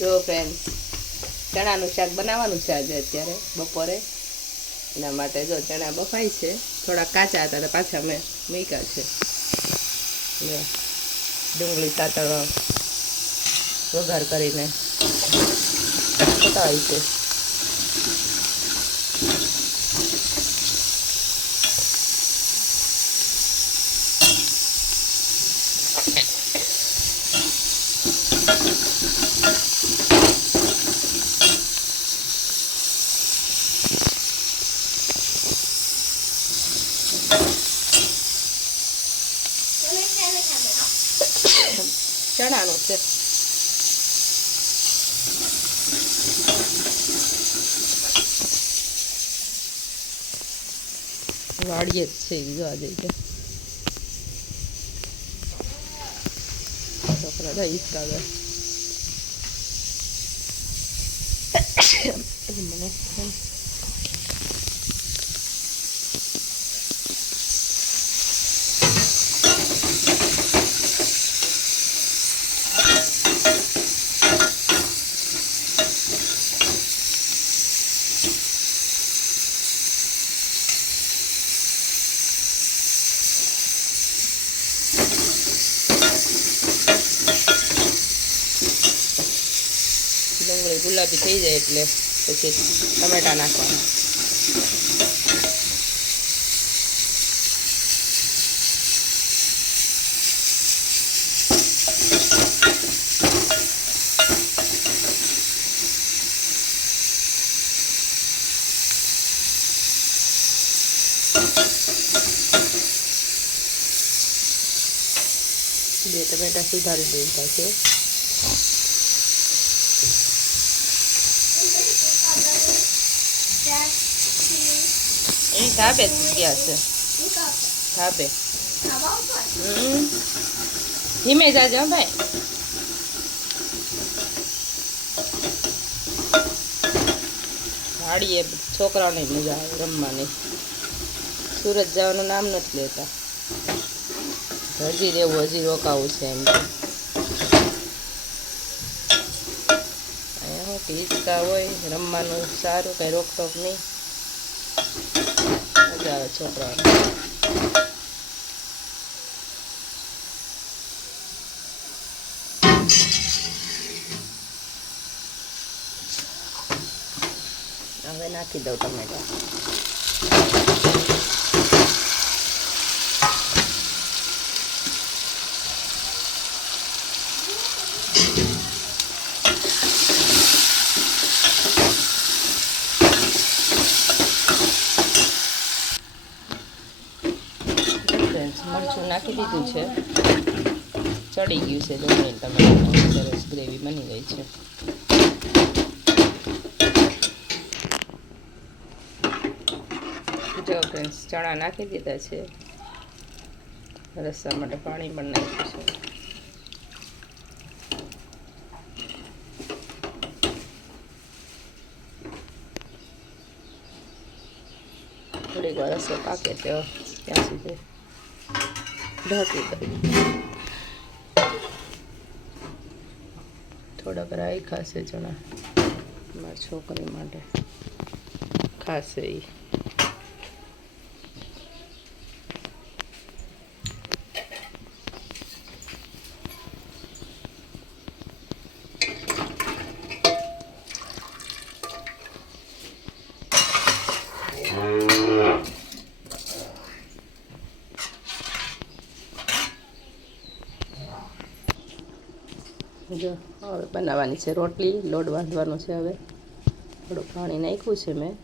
જો ફ્રેન્ડ્સ, ચણાનું શાક બનાવવાનું છે આજે અત્યારે બપોરે. એના માટે જો ચણા બફાય છે, થોડા કાચા હતા તો પાછા મેં મૂક્યા છે. ડુંગળી સાતળવા વઘાર કરીને પતાવી છે. ચણાનું છે. વાડીએ જ છે જોવા જઈએ છોકરા તો ઈચ્છા મને ડુંગળી ગુલાબી થઈ જાય એટલે પછી ટમેટા નાખવાના. બે ટમેટા સુધારી દેતા છે. ધાબે ગયા છે, ધાબે. ધીમે જાજો ભાઈ. વાડીએ છોકરાઓને મજા આવે રમવાની. સુરત જવાનું નામ નથી લેતા. હજી રહેવું, હજી રોકાવું છે એમ. અહીંયા શું હિંચકા હોય, રમવાનું સારું, કંઈ રોકટોક નહીં. મજા આવે છોકરાઓને. હવે નાખી દઉં ટમેટા. મરચું નાખી દીધું છે, ચડી ગયું છે ડુંગળી ટમેટાનું. સરસ ગ્રેવી બની ગઈ છે. જો ફ્રેન્ડ્સ, ચણા નાખી દીધા છે. રસા માટે પાણી પણ નાખ્યું છે. થોડીક વાર રસો પાકે ત્યાં સુધી ઢાંકી દઉં. થોડાક રાઈ ખાશે ચણા, મારી છોકરી માટે ખાશે એ. જો હવે બનાવવાની છે રોટલી. લોટ બાંધવાનો છે. હવે થોડું પાણી નાખ્યું છે મેં.